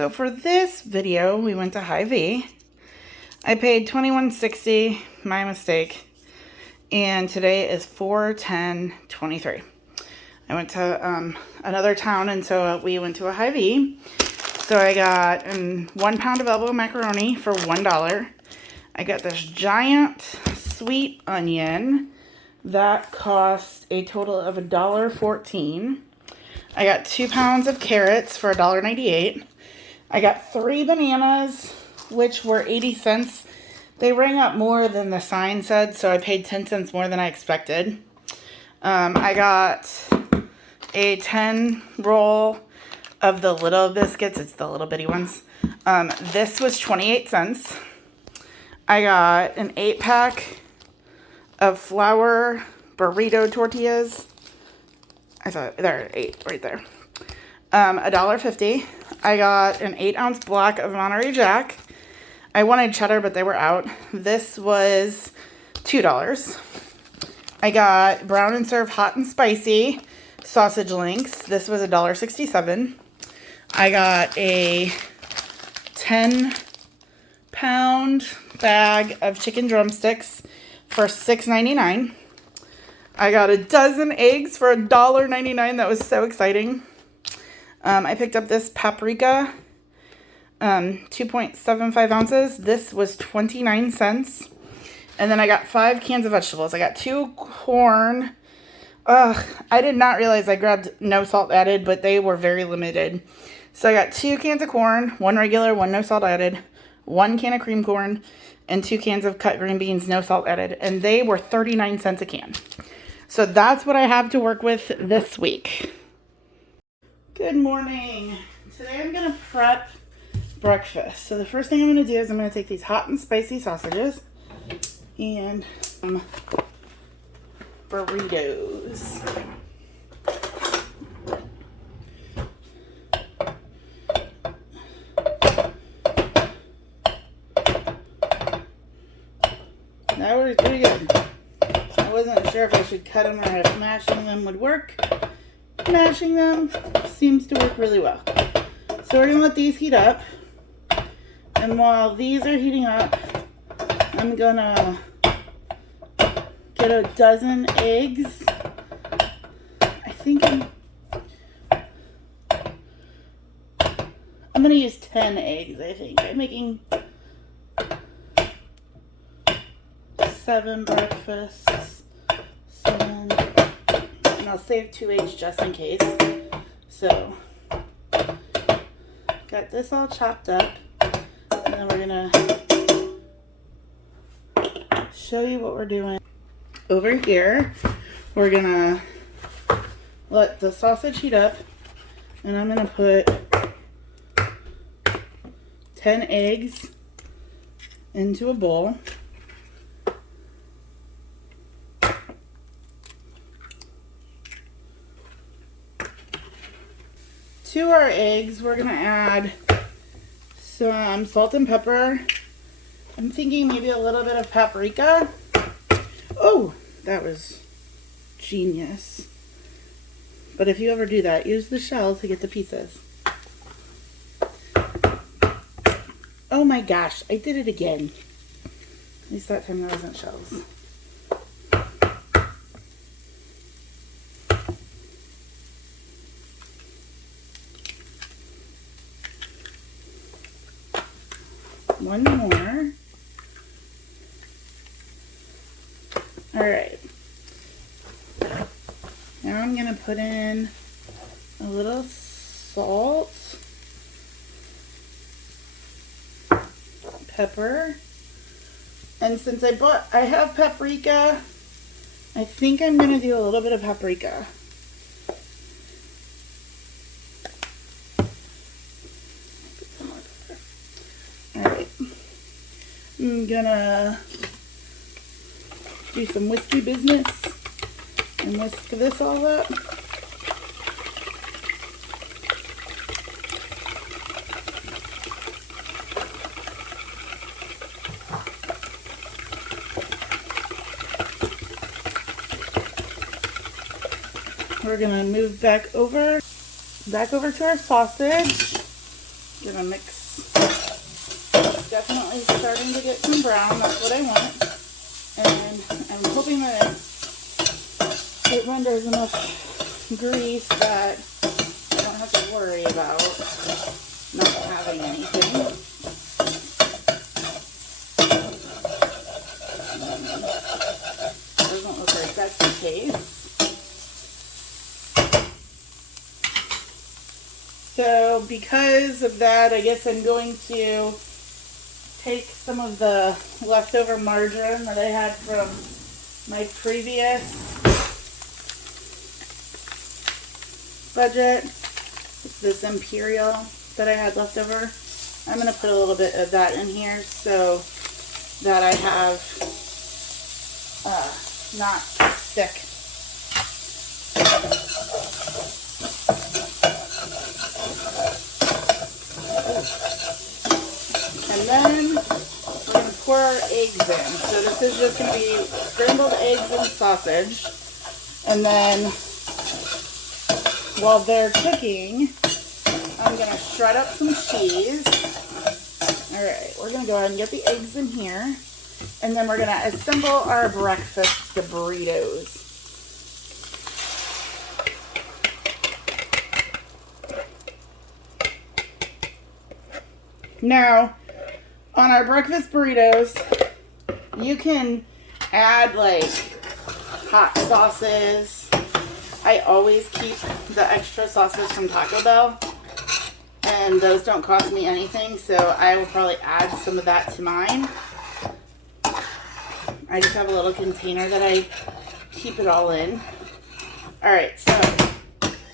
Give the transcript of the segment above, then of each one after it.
So for this video, we went to Hy-Vee. I paid $21.60, my mistake. And today is 4/10/23. I went to another town, and so we went to a Hy-Vee. So I got 1 pound of elbow macaroni for $1. I got this giant sweet onion that cost a total of $1.14. I got 2 pounds of carrots for $1.98. I got 3 bananas, which were 80 cents. They rang up more than the sign said, so I paid 10 cents more than I expected. I got a 10 roll of the little biscuits. It's the little bitty ones. This was 28 cents. I got an 8-pack of flour burrito tortillas. I thought there are 8 right there. $1.50. I got an 8-ounce block of Monterey Jack. I wanted cheddar, but they were out. This was $2. I got brown and serve hot and spicy sausage links. This was $1.67. I got a 10-pound bag of chicken drumsticks for $6.99. I got a dozen eggs for $1.99. That was so exciting. I picked up this paprika, 2.75 ounces. This was 29 cents. And then I got 5 cans of vegetables. I got 2 corn. I did not realize I grabbed no salt added, but they were very limited. So I got 2 cans of corn, 1 regular, 1 no salt added, 1 can of cream corn, and 2 cans of cut green beans, no salt added. And they were 39 cents a can. So that's what I have to work with this week. Good morning. Today I'm going to prep breakfast. So the first thing I'm going to do is I'm going to take these hot and spicy sausages and some burritos. That was pretty good. I wasn't sure if I should cut them or if mashing them would work. Mashing them seems to work really well. So we're going to let these heat up. And while these are heating up, I'm going to get a dozen eggs. I think I'm going to use 10 eggs, I think. I'm making 7 breakfasts. 7. And I'll save 2 eggs just in case. So, got this all chopped up. And then we're going to show you what we're doing. Over here, we're going to let the sausage heat up. And I'm going to put 10 eggs into a bowl. To our eggs, we're going to add some salt and pepper. I'm thinking maybe a little bit of paprika. Oh, that was genius. But if you ever do that, use the shell to get the pieces. Oh my gosh, I did it again. At least that time there wasn't shells. One more. All right. Now I'm going to put in a little salt, pepper, and since I have paprika, I think I'm going to do a little bit of paprika. I'm gonna do some whiskey business and whisk this all up. We're gonna move back over to our sausage. Gonna mix. Definitely starting to get some brown. That's what I want. And I'm hoping that it renders enough grease that I don't have to worry about not having anything. Doesn't look like that's the case. So because of that, I guess I'm going to take some of the leftover margarine that I had from my previous budget. It's this Imperial that I had left over. I'm going to put a little bit of that in here so that I have not stick. And then we're going to pour our eggs in. So this is just going to be scrambled eggs and sausage. And then while they're cooking, I'm going to shred up some cheese. Alright, we're going to go ahead and get the eggs in here. And then we're going to assemble our breakfast burritos. Now, on our breakfast burritos, you can add like hot sauces. I always keep the extra sauces from Taco Bell, and those don't cost me anything, so I will probably add some of that to mine. I just have a little container that I keep it all in. Alright, so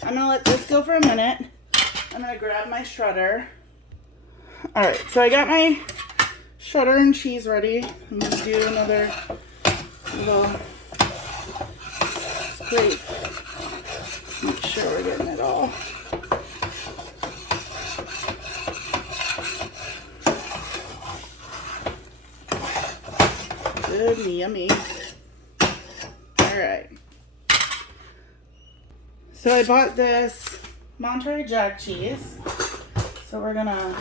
I'm going to let this go for a minute. I'm going to grab my shredder. Alright, so I got my shredder and cheese ready. I'm going to do another little scrape. Make sure we're getting it all. Good and yummy. Alright. So I bought this Monterey Jack cheese. So we're gonna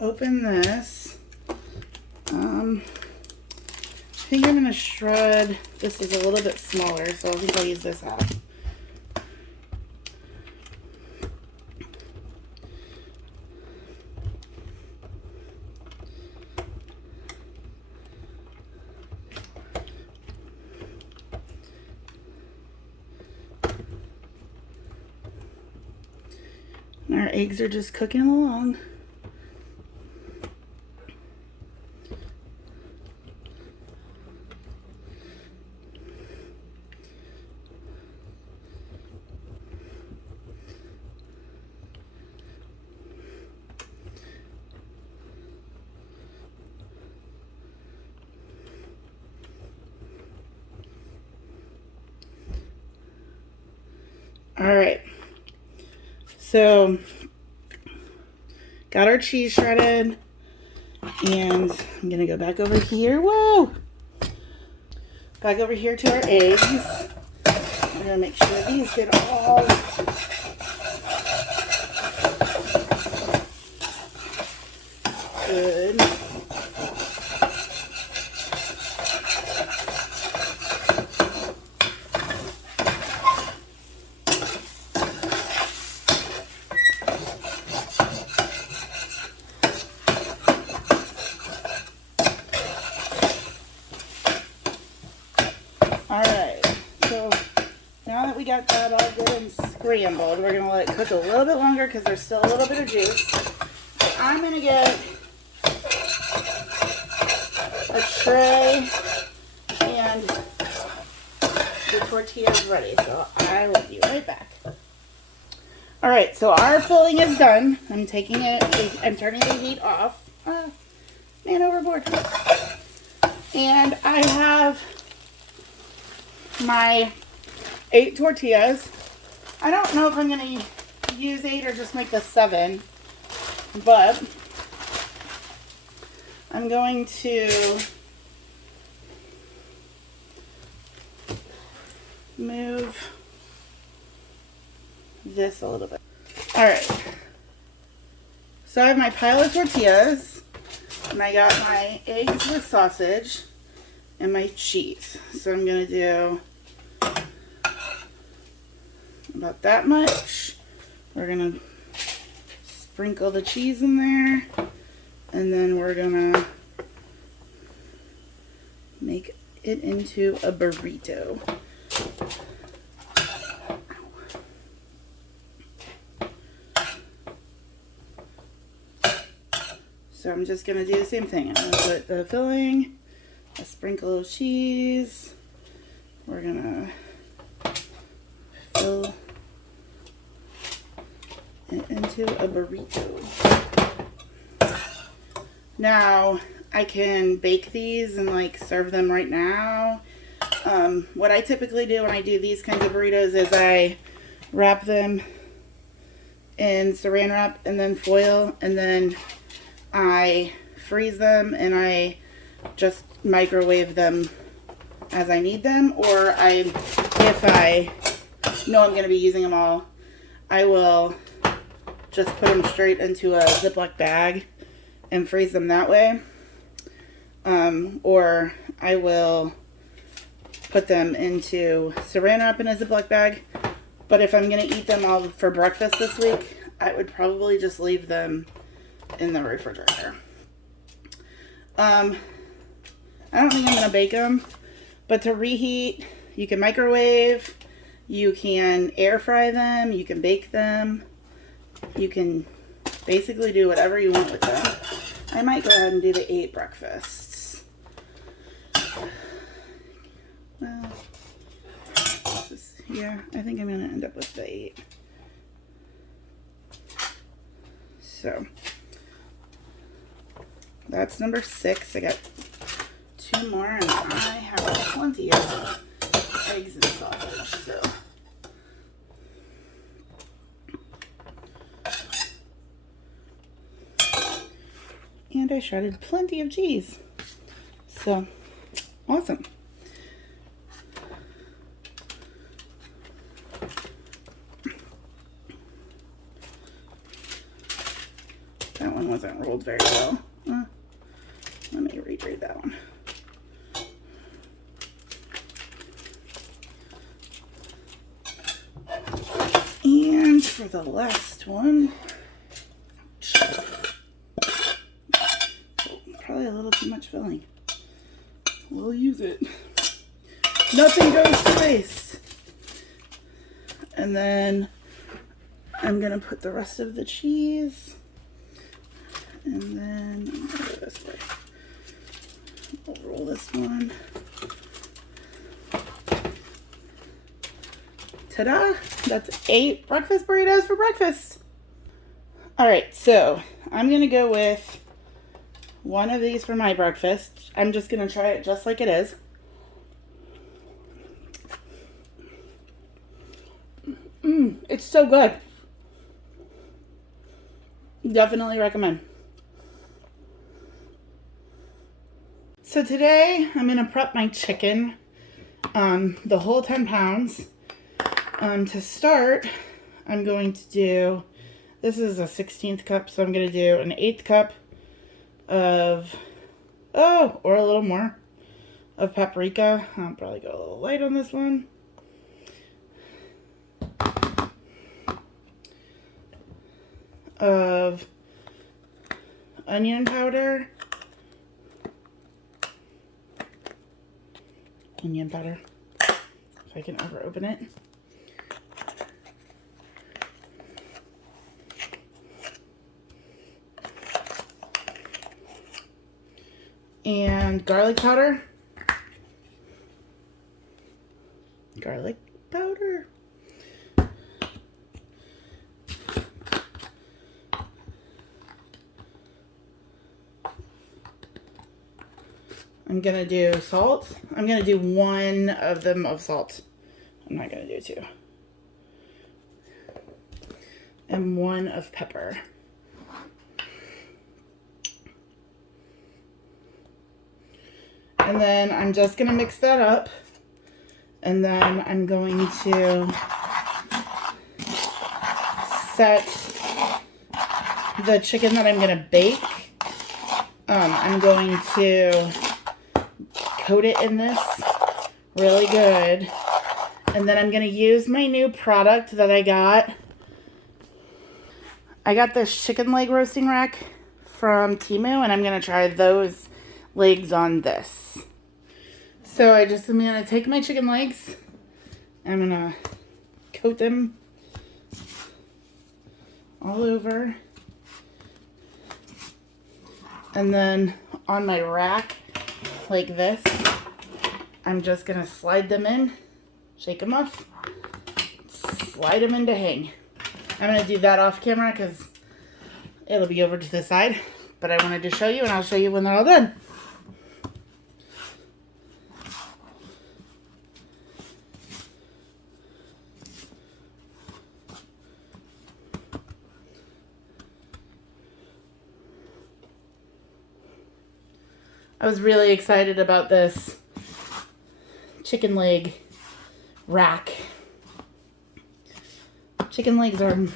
open this. I think I'm gonna shred. This is a little bit smaller, so I think I'll use this half. Our eggs are just cooking along. All right. So, got our cheese shredded, and I'm gonna go back over here. Whoa! Back over here to our eggs. I'm gonna make sure these get all good. Alright, so now that we got that all good and scrambled, we're going to let it cook a little bit longer because there's still a little bit of juice. I'm going to get a tray and the tortillas ready, so I will be right back. Alright, so our filling is done. I'm taking it, I'm turning the heat off. Man overboard. And I have my 8 tortillas. I don't know if I'm going to use 8 or just make the 7, but I'm going to move this a little bit. Alright, So I have my pile of tortillas, and I got my eggs with sausage and my cheese. So I'm going to do about that much. We're going to sprinkle the cheese in there, and then we're going to make it into a burrito. So I'm just going to do the same thing. I'm going to put the filling, a sprinkle of cheese. We're going to fill it into a burrito. Now, I can bake these and like serve them right now. What I typically do when I do these kinds of burritos is I wrap them in saran wrap and then foil, and then I freeze them and I just microwave them as I need them. Or if I know I'm going to be using them all, I will just put them straight into a Ziploc bag and freeze them that way. Or I will put them into saran wrap in a Ziploc bag. But if I'm going to eat them all for breakfast this week, I would probably just leave them in the refrigerator. I don't think I'm going to bake them, but to reheat, you can microwave, you can air fry them, you can bake them, you can basically do whatever you want with them. I might go ahead and do the 8 breakfasts. Well, yeah, I think I'm going to end up with the 8. So that's number 6. I got 2 more, and I have plenty of eggs and sausage. So and I shredded plenty of cheese. So awesome. That one wasn't rolled very well. Let me reread that one. And for the last one, probably a little too much filling. We'll use it. Nothing goes to waste. And then I'm going to put the rest of the cheese. And then I'm going to go this way. We'll roll this one. Ta-da! That's 8 breakfast burritos for breakfast. Alright, so I'm going to go with one of these for my breakfast. I'm just going to try it just like it is. It's so good. Definitely recommend. So today I'm going to prep my chicken, the whole 10 pounds. To start, I'm going to do, this is a 16th cup, so I'm going to do an 1/8 cup of, or a little more, of paprika. I'll probably go a little light on this one. Of onion powder. If I can ever open it. And garlic powder. I'm going to do salt. I'm going to do 1 of them of salt. I'm not going to do 2. And 1 of pepper. And then I'm just going to mix that up. And then I'm going to set the chicken that I'm going to bake, I'm going to coat it in this really good. And then I'm going to use my new product that I got. I got this chicken leg roasting rack from Temu, and I'm going to try those legs on this. So I'm going to take my chicken legs. I'm going to coat them all over. And then on my rack, like this, I'm just going to slide them in, shake them off, slide them into hang. I'm going to do that off camera because it'll be over to the side. But I wanted to show you, and I'll show you when they're all done. I was really excited about this chicken leg rack. Chicken legs are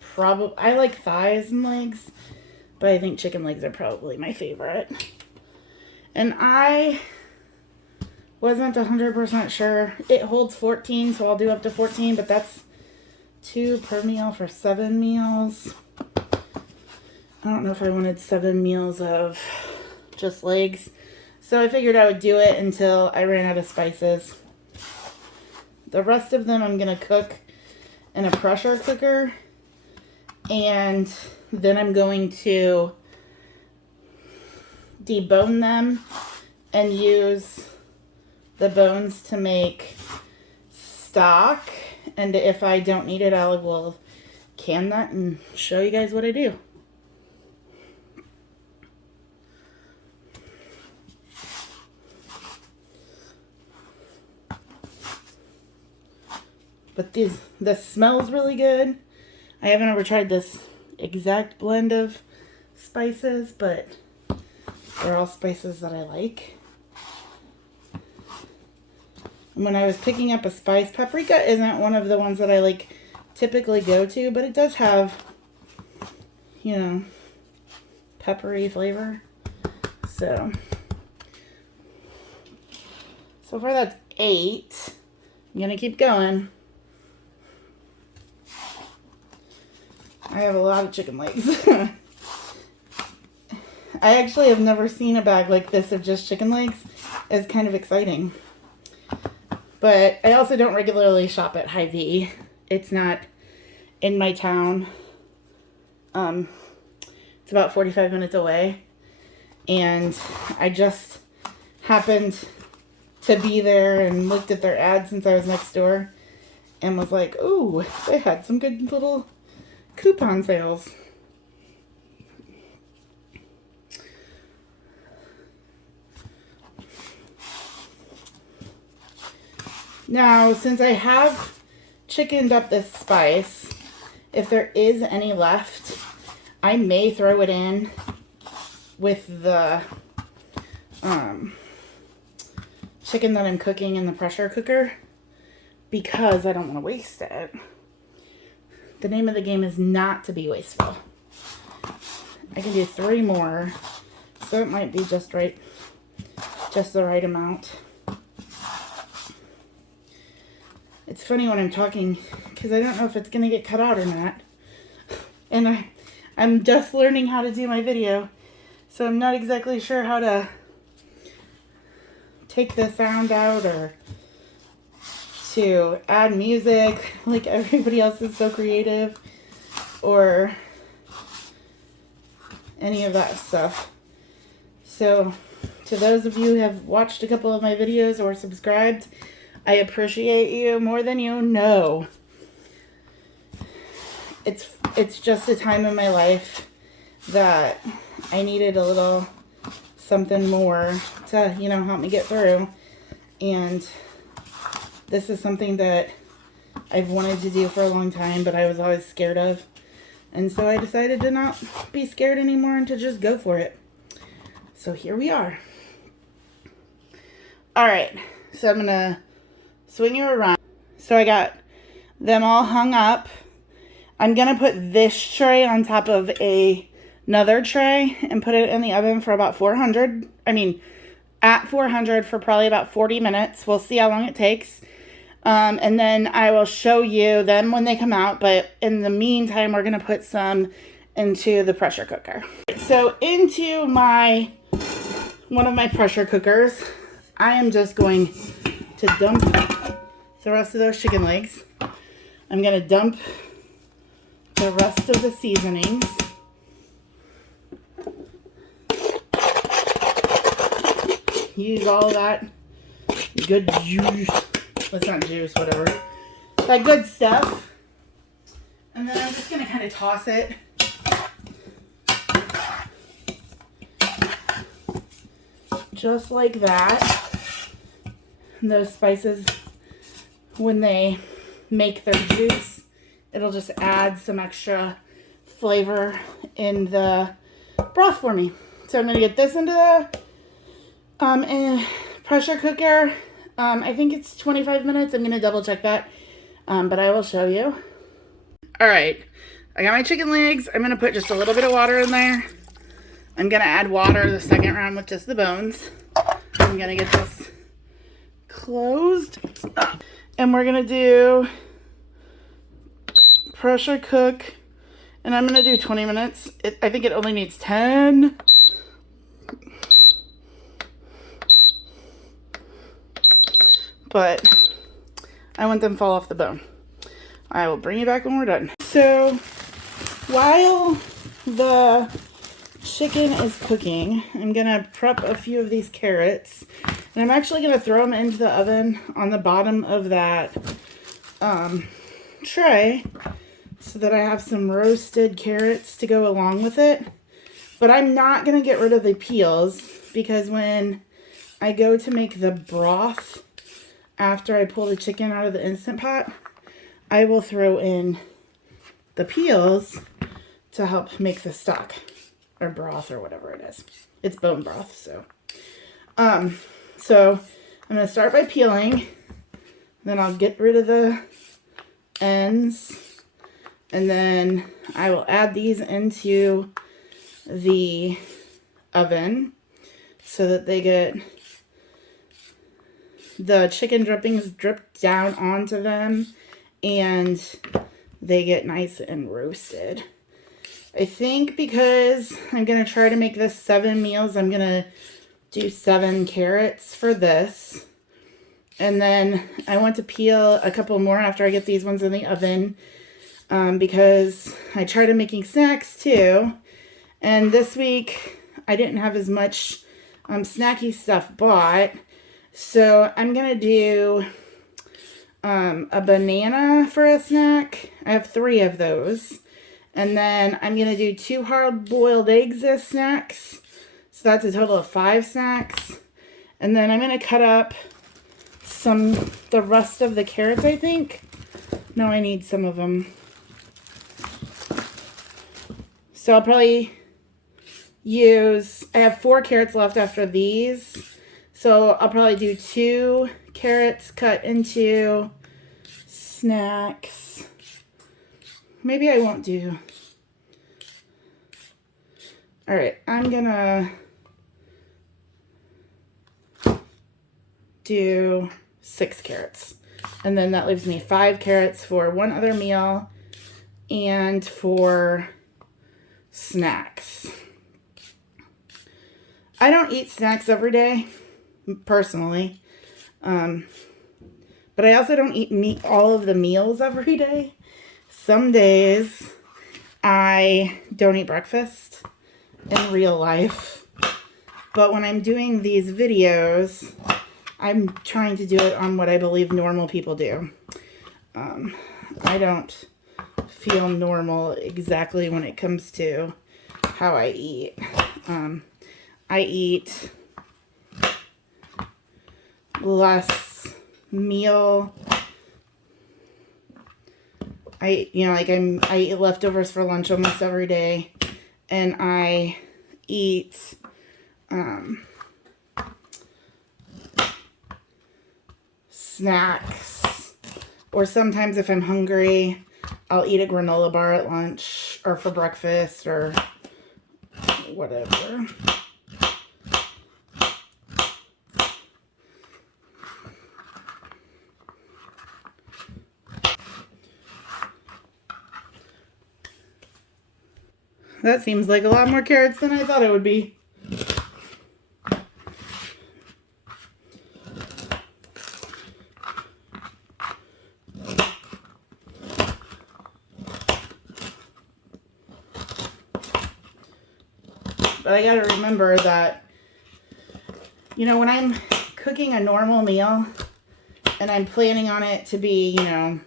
probably, I like thighs and legs, but I think chicken legs are probably my favorite. And I wasn't 100% sure. It holds 14, so I'll do up to 14, but that's 2 per meal for 7 meals. I don't know if I wanted 7 meals of just legs. So I figured I would do it until I ran out of spices. The rest of them I'm going to cook in a pressure cooker, and then I'm going to debone them and use the bones to make stock, and if I don't need it, I will can that and show you guys what I do. But this smells really good. I haven't ever tried this exact blend of spices, but they're all spices that I like. And when I was picking up a spice, paprika isn't one of the ones that I like typically go to, but it does have, you know, peppery flavor. So far that's 8. I'm gonna keep going. I have a lot of chicken legs. I actually have never seen a bag like this of just chicken legs. It's kind of exciting. But I also don't regularly shop at Hy-Vee. It's not in my town. It's about 45 minutes away. And I just happened to be there and looked at their ad since I was next door. And was like, ooh, they had some good little coupon sales. Now, since I have chickened up this spice, if there is any left, I may throw it in with the chicken that I'm cooking in the pressure cooker because I don't want to waste it. The name of the game is not to be wasteful. I can do 3 more, so it might be just right, just the right amount. It's funny when I'm talking because I don't know if it's going to get cut out or not. And I'm just learning how to do my video, so I'm not exactly sure how to take the sound out or to add music like everybody else is so creative or any of that stuff. So to those of you who have watched a couple of my videos or subscribed, I appreciate you more than you know. It's just a time in my life that I needed a little something more to, you know, help me get through. And this is something that I've wanted to do for a long time, but I was always scared of. And so I decided to not be scared anymore and to just go for it. So here we are. Alright, so I'm going to swing you around. So I got them all hung up. I'm going to put this tray on top of another tray and put it in the oven for about 400. I mean, at 400 for probably about 40 minutes. We'll see how long it takes. And then I will show you them when they come out. But in the meantime, we're going to put some into the pressure cooker. So into one of my pressure cookers, I am just going to dump the rest of those chicken legs. I'm going to dump the rest of the seasonings. Use all that good juice. That's not juice, whatever. That good stuff. And then I'm just going to kind of toss it. Just like that. And those spices, when they make their juice, it'll just add some extra flavor in the broth for me. So I'm going to get this into the pressure cooker. I think it's 25 minutes. I'm going to double check that. But I will show you. All right. I got my chicken legs. I'm going to put just a little bit of water in there. I'm going to add water the second round with just the bones. I'm going to get this closed. And we're going to do pressure cook. And I'm going to do 20 minutes. I think it only needs 10. But I want them to fall off the bone. I will bring you back when we're done. So while the chicken is cooking, I'm gonna prep a few of these carrots, and I'm actually gonna throw them into the oven on the bottom of that tray so that I have some roasted carrots to go along with it. But I'm not gonna get rid of the peels, because when I go to make the broth after I pull the chicken out of the Instant Pot, I will throw in the peels to help make the stock or broth or whatever it is. It's bone broth, so. So I'm going to start by peeling. Then I'll get rid of the ends. And then I will add these into the oven so that they get the chicken drippings drip down onto them and they get nice and roasted. I think because I'm going to try to make this 7 meals, I'm going to do 7 carrots for this. And then I want to peel a couple more after I get these ones in the oven, because I tried making snacks too. And this week I didn't have as much snacky stuff bought. So I'm going to do a banana for a snack. I have 3 of those. And then I'm going to do 2 hard-boiled eggs as snacks. So that's a total of 5 snacks. And then I'm going to cut up the rest of the carrots, I think. No, I need some of them. So I'll probably I have 4 carrots left after these. So I'll probably do 2 carrots cut into snacks. Maybe I won't do. All right, I'm gonna do 6 carrots. And then that leaves me 5 carrots for one other meal and for snacks. I don't eat snacks every day, personally. But I also don't eat all of the meals every day. Some days I don't eat breakfast in real life. But when I'm doing these videos, I'm trying to do it on what I believe normal people do. I don't feel normal exactly when it comes to how I eat. I eat less meal. I eat leftovers for lunch almost every day, and I eat snacks, or sometimes if I'm hungry, I'll eat a granola bar at lunch or for breakfast or whatever. That seems like a lot more carrots than I thought it would be. But I gotta remember that, you know, when I'm cooking a normal meal and I'm planning on it to be, you know,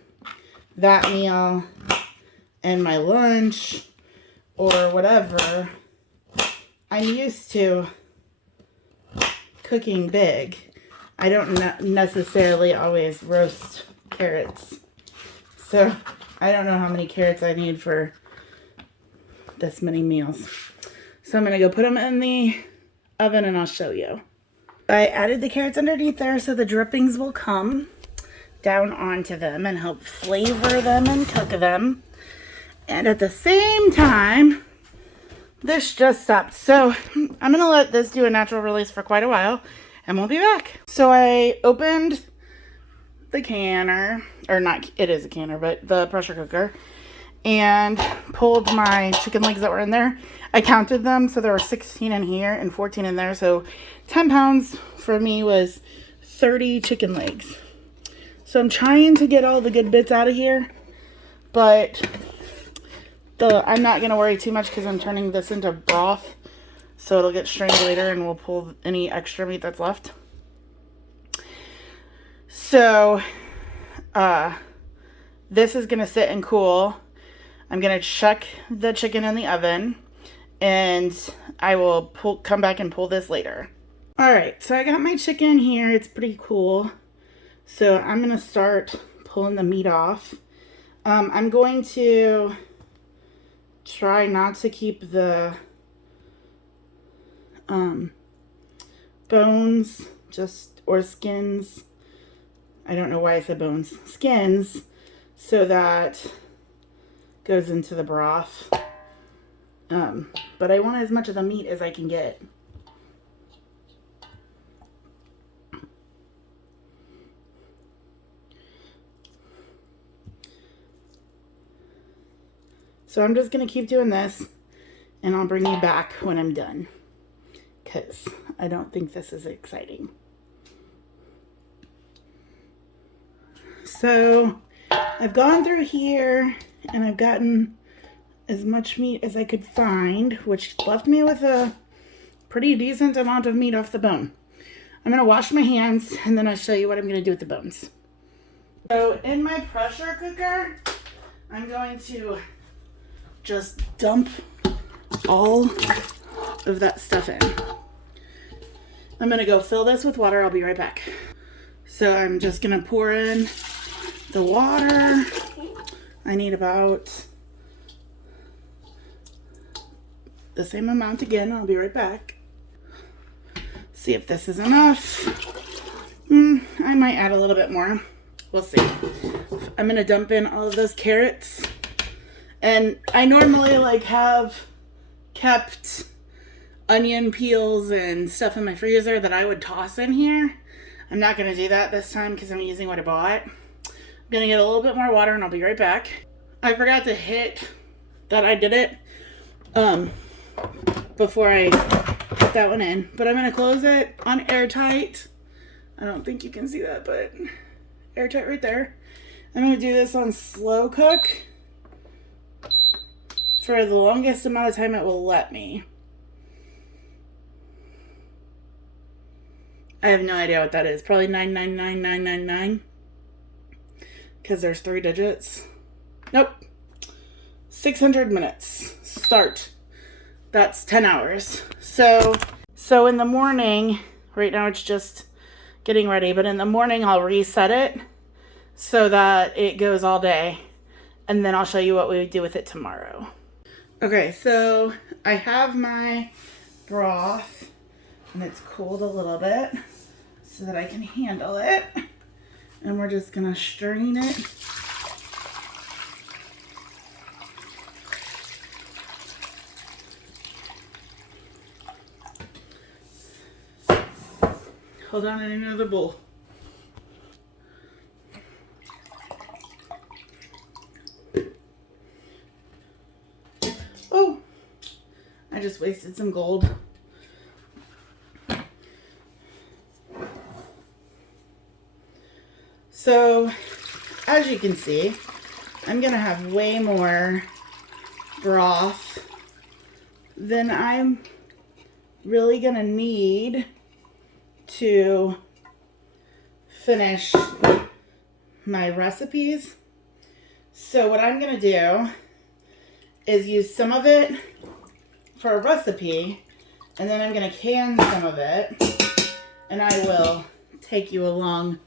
that meal and my lunch or whatever, I'm used to cooking big. I don't necessarily always roast carrots. So I don't know how many carrots I need for this many meals. So I'm going to go put them in the oven and I'll show you. I added the carrots underneath there so the drippings will come down onto them and help flavor them and cook them. And at the same time, this just stopped. So I'm going to let this do a natural release for quite a while and we'll be back. So I opened the canner, or not, it is a canner, but the pressure cooker, and pulled my chicken legs that were in there. I counted them, so there were 16 in here and 14 in there. So 10 pounds for me was 30 chicken legs. So I'm trying to get all the good bits out of here, but I'm not going to worry too much because I'm turning this into broth. So it'll get strained later and we'll pull any extra meat that's left. So this is going to sit and cool. I'm going to check the chicken in the oven and I will come back and pull this later. All right, so I got my chicken here. It's pretty cool. So I'm going to start pulling the meat off. I'm going to try not to keep the bones or skins. I don't know why I said bones. Skins, so that goes into the broth. But I want as much of the meat as I can get. So I'm just going to keep doing this, and I'll bring you back when I'm done, because I don't think this is exciting. So I've gone through here, and I've gotten as much meat as I could find, which left me with a pretty decent amount of meat off the bone. I'm going to wash my hands, and then I'll show you what I'm going to do with the bones. So in my pressure cooker, I'm going to just dump all of that stuff in. I'm going to go fill this with water. I'll be right back. So I'm just going to pour in the water. I need about the same amount again. I'll be right back. See if this is enough. I might add a little bit more. We'll see. I'm going to dump in all of those carrots. And I normally have kept onion peels and stuff in my freezer that I would toss in here. I'm not going to do that this time because I'm using what I bought. I'm going to get a little bit more water and I'll be right back. I forgot to hit that I did it before I put that one in. But I'm going to close it on airtight. I don't think you can see that, but airtight right there. I'm going to do this on slow cook for the longest amount of time it will let me. I have no idea what that is. Probably 999999. Because there's 3 digits. Nope. 600 minutes. Start. That's 10 hours. So in the morning, right now it's just getting ready, but in the morning I'll reset it so that it goes all day. And then I'll show you what we do with it tomorrow. Okay, so I have my broth and it's cooled a little bit so that I can handle it. And we're just gonna strain it Hold on, I need another bowl. Oh, I just wasted some gold. So, as you can see, I'm gonna have way more broth than I'm really gonna need to finish my recipes. So what I'm gonna do is use some of it for a recipe, and then I'm gonna can some of it, and I will take you along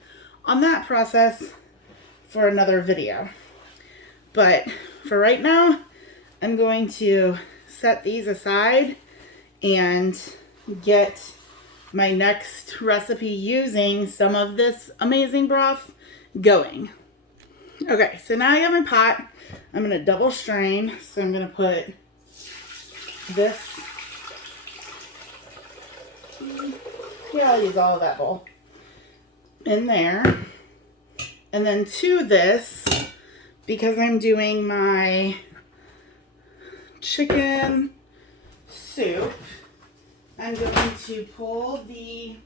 on that process for another video. But for right now, I'm going to set these aside and get my next recipe using some of this amazing broth going. Okay, so now I got my pot. I'm gonna double strain. So I'm gonna put this, yeah, I'll use all of that bowl in there. And then to this, because I'm doing my chicken soup, I'm going to pull the,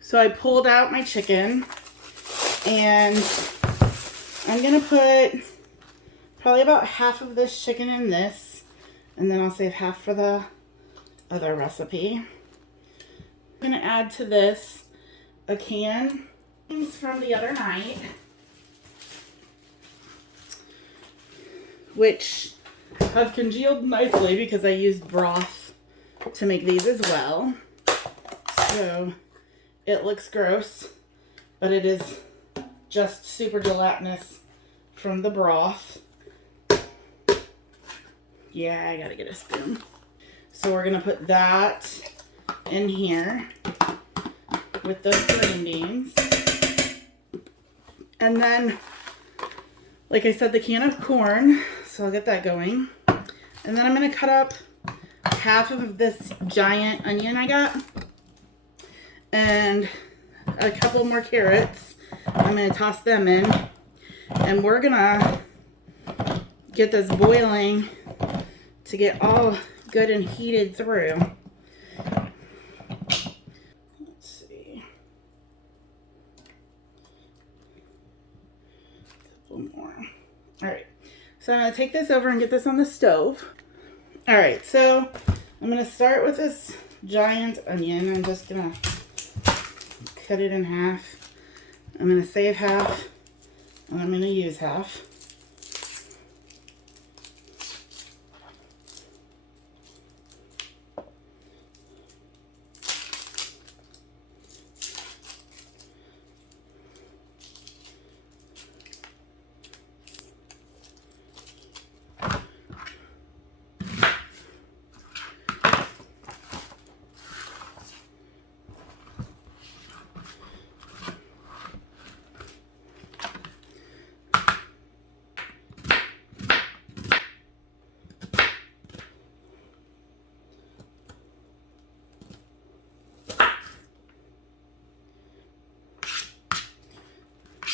so I pulled out my chicken, and I'm going to put probably about half of this chicken in this, and then I'll save half for the other recipe. I'm going to add to this a can from the other night, which have congealed nicely because I used broth to make these as well. So it looks gross, but it is just super gelatinous from the broth. Yeah, I gotta get a spoon. So we're gonna put that in here with those green beans. And then, like I said, the can of corn, so I'll get that going. And then I'm gonna cut up half of this giant onion I got, and a couple more carrots. I'm gonna toss them in, and we're gonna get this boiling to get all good and heated through. Let's see. A couple more. All right. So I'm going to take this over and get this on the stove. All right. So I'm going to start with this giant onion. I'm just going to cut it in half. I'm going to save half, and I'm going to use half.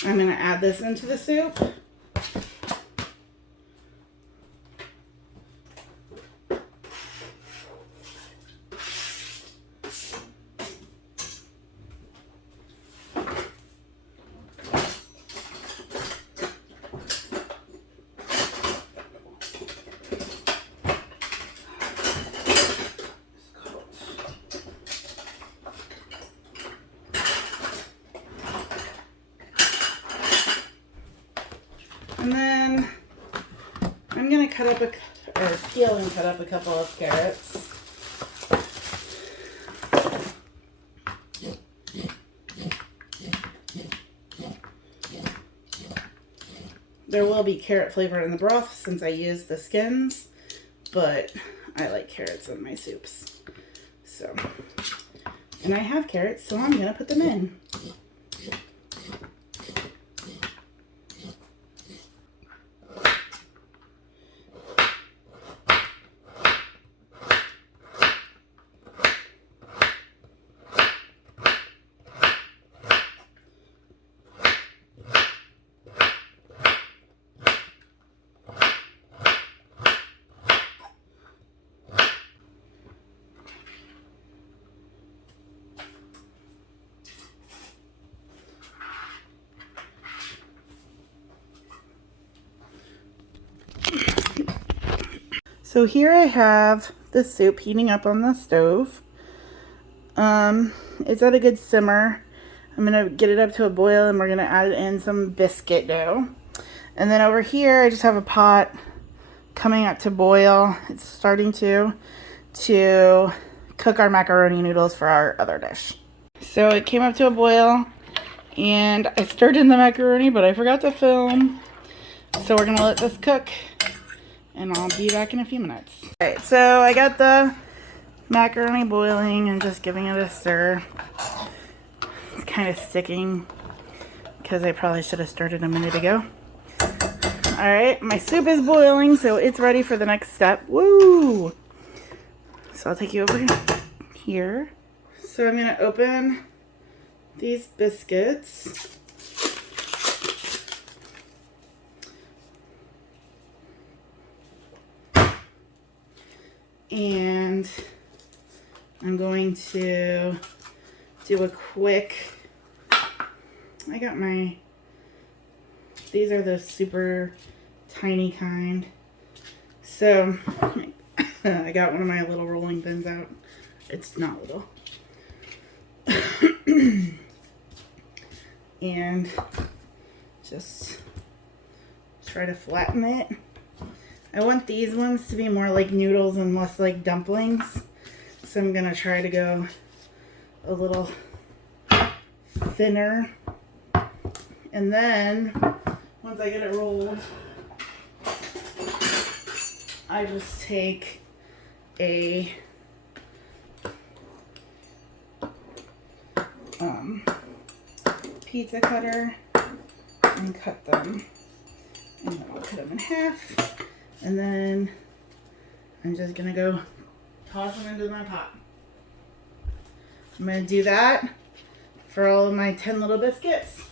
I'm going to add this into the soup. And then I'm going to cut up peel and cut up a couple of carrots. There will be carrot flavor in the broth since I used the skins, but I like carrots in my soups. So, and I have carrots, so I'm going to put them in. So here I have the soup heating up on the stove. It's at a good simmer. I'm gonna get it up to a boil and we're gonna add in some biscuit dough. And then over here I just have a pot coming up to boil. It's starting to cook our macaroni noodles for our other dish. So it came up to a boil and I stirred in the macaroni, but I forgot to film. So we're gonna let this cook and I'll be back in a few minutes. Alright, so I got the macaroni boiling and just giving it a stir. It's kind of sticking because I probably should have stirred it a minute ago. Alright, my soup is boiling, so it's ready for the next step. Woo! So I'll take you over here. So I'm going to open these biscuits. And I'm going to do a quick, I got my, these are the super tiny kind. So I got one of my little rolling pins out. It's not little. And just try to flatten it. I want these ones to be more like noodles and less like dumplings. So I'm gonna try to go a little thinner. And then once I get it rolled, I just take a pizza cutter and cut them. And then I'll cut them in half. And then I'm just gonna go toss them into my pot. I'm gonna do that for all of my 10 little biscuits.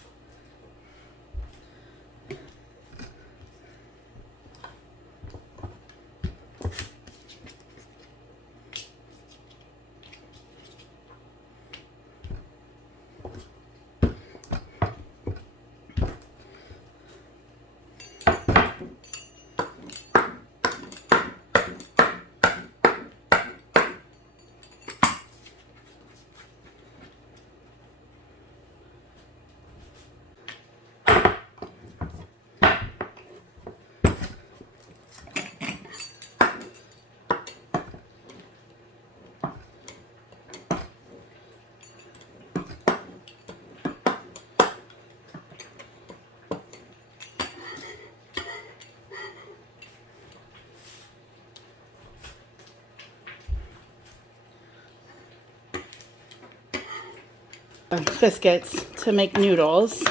Biscuits to make noodles,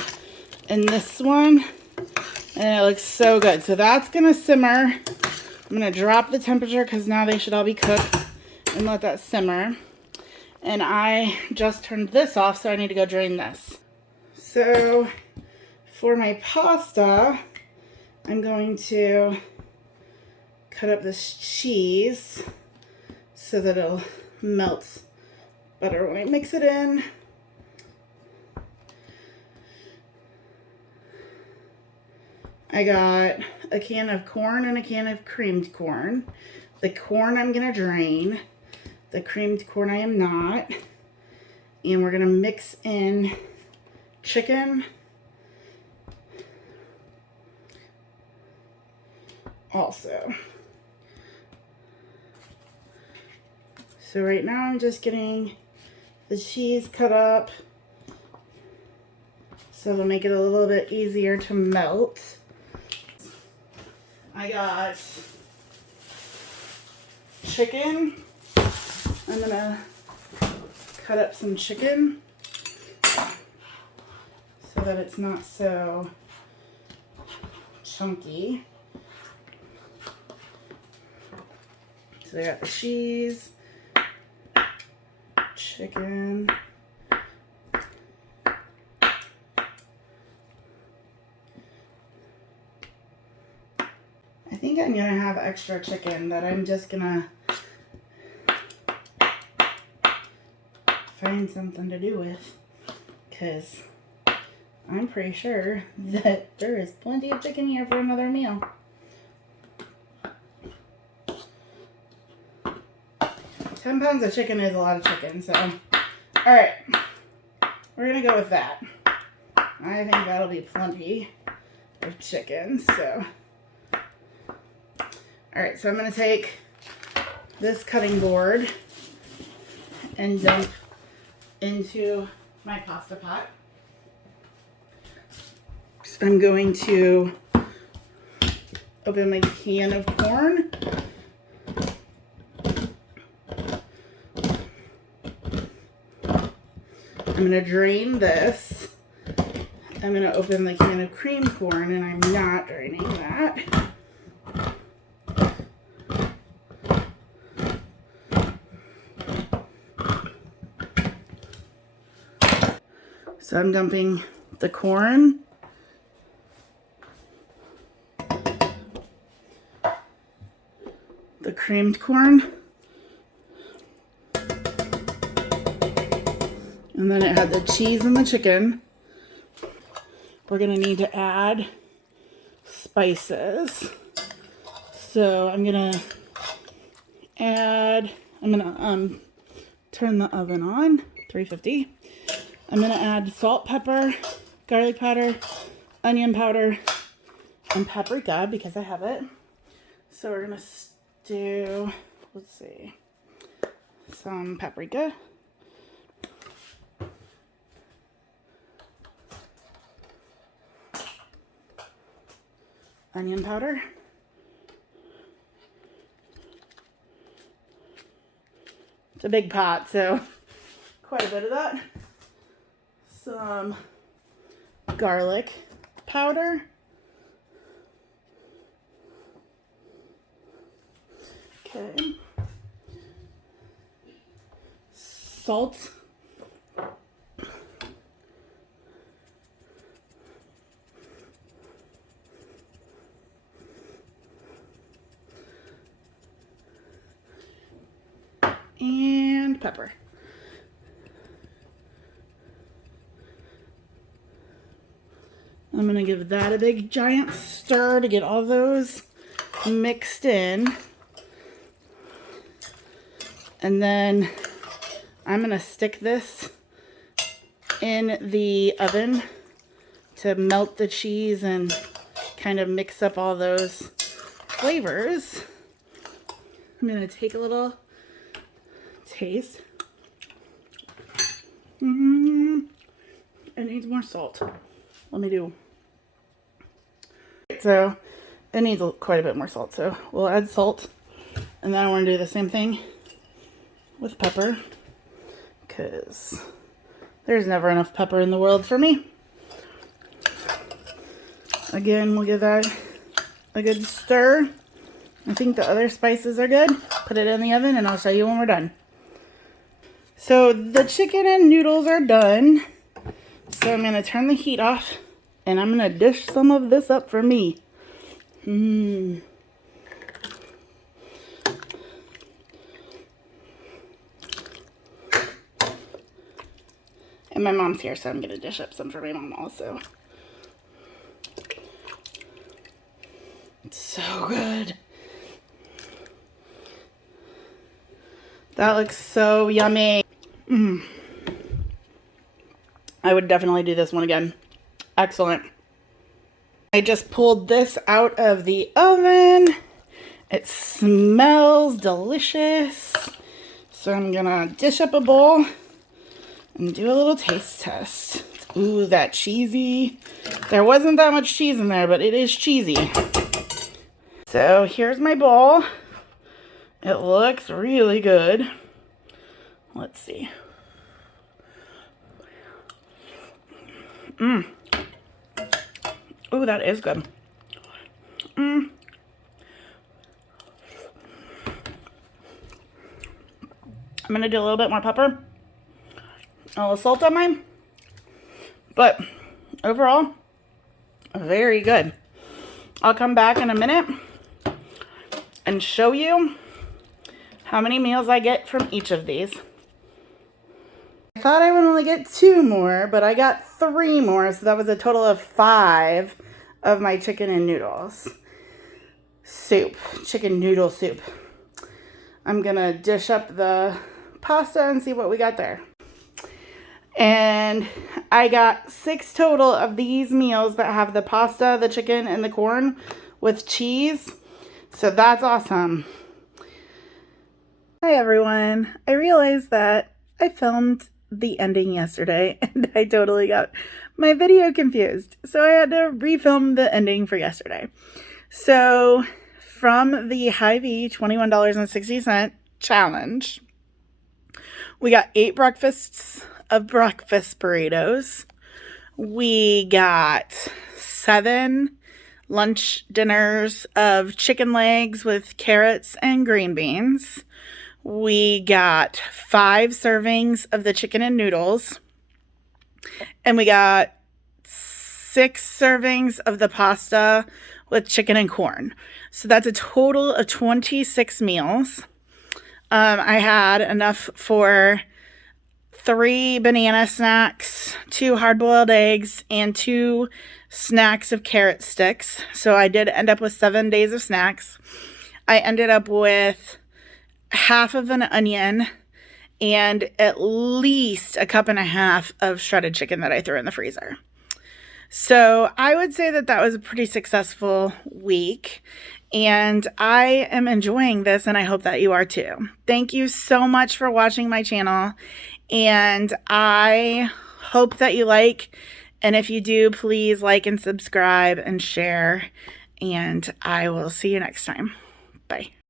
and this one, and it looks so good. So that's gonna simmer. I'm gonna drop the temperature because now they should all be cooked, and let that simmer. And I just turned this off, so I need to go drain this. So for my pasta, I'm going to cut up this cheese so that it'll melt better when I mix it in. I got a can of corn and a can of creamed corn. The corn I'm gonna drain. The creamed corn I am not. And we're gonna mix in chicken. Also. So right now I'm just getting the cheese cut up so it'll make it a little bit easier to melt. I got chicken. I'm gonna cut up some chicken so that it's not so chunky. So I got the cheese, chicken, I think I'm gonna have extra chicken that I'm just gonna find something to do with, because I'm pretty sure that there is plenty of chicken here for another meal. 10 pounds of chicken is a lot of chicken, so. All right, we're gonna go with that. I think that'll be plenty of chicken, so. All right, so I'm gonna take this cutting board and dump into my pasta pot. So I'm going to open my can of corn. I'm gonna drain this. I'm gonna open the can of cream corn, and I'm not draining that. So I'm dumping the corn, the creamed corn, and then it had the cheese and the chicken. We're gonna need to add spices. So I'm gonna turn the oven on, 350. I'm gonna add salt, pepper, garlic powder, onion powder, and paprika because I have it. So we're gonna do, let's see, some paprika. Onion powder. It's a big pot, so quite a bit of that. Some garlic powder. Okay. Salt. And pepper. I'm going to give that a big giant stir to get all those mixed in. And then I'm going to stick this in the oven to melt the cheese and kind of mix up all those flavors. I'm going to take a little taste. It needs more salt. Let me do. So it needs quite a bit more salt, so we'll add salt, and then I want to do the same thing with pepper because there's never enough pepper in the world for me. Again, we'll give that a good stir. I think the other spices are good. Put it in the oven and I'll show you when we're done. So the chicken and noodles are done. So I'm going to turn the heat off and I'm going to dish some of this up for me. And my mom's here, so I'm going to dish up some for my mom also. It's so good. That looks so yummy. I would definitely do this one again. Excellent. I just pulled this out of the oven. It smells delicious. So I'm gonna dish up a bowl and do a little taste test. Ooh, that cheesy. There wasn't that much cheese in there, but it is cheesy. So here's my bowl. It looks really good. Let's see. Ooh, that is good. I'm gonna do a little bit more pepper, a little salt on mine, but overall, very good. I'll come back in a minute and show you how many meals I get from each of these. I thought I would only get 2 more, but I got 3 more, so that was a total of 5 of my chicken and noodles soup, chicken noodle soup. I'm gonna dish up the pasta and see what we got there. And I got 6 total of these meals that have the pasta, the chicken, and the corn with cheese. So that's awesome. Hi everyone. I realized that I filmed the ending yesterday and I totally got my video confused. So I had to refilm the ending for yesterday. So from the Hy-Vee $21.60 challenge, we got 8 breakfasts of breakfast burritos. We got 7 lunch dinners of chicken legs with carrots and green beans. We got 5 servings of the chicken and noodles. And we got 6 servings of the pasta with chicken and corn. So that's a total of 26 meals. I had enough for 3 banana snacks, 2 hard-boiled eggs, and 2 snacks of carrot sticks. So I did end up with 7 days of snacks. I ended up with half of an onion and at least a cup and a half of shredded chicken that I threw in the freezer. So I would say that that was a pretty successful week, and I am enjoying this, and I hope that you are too. Thank you so much for watching my channel, and I hope that you like, and if you do, please like and subscribe and share, and I will see you next time. Bye.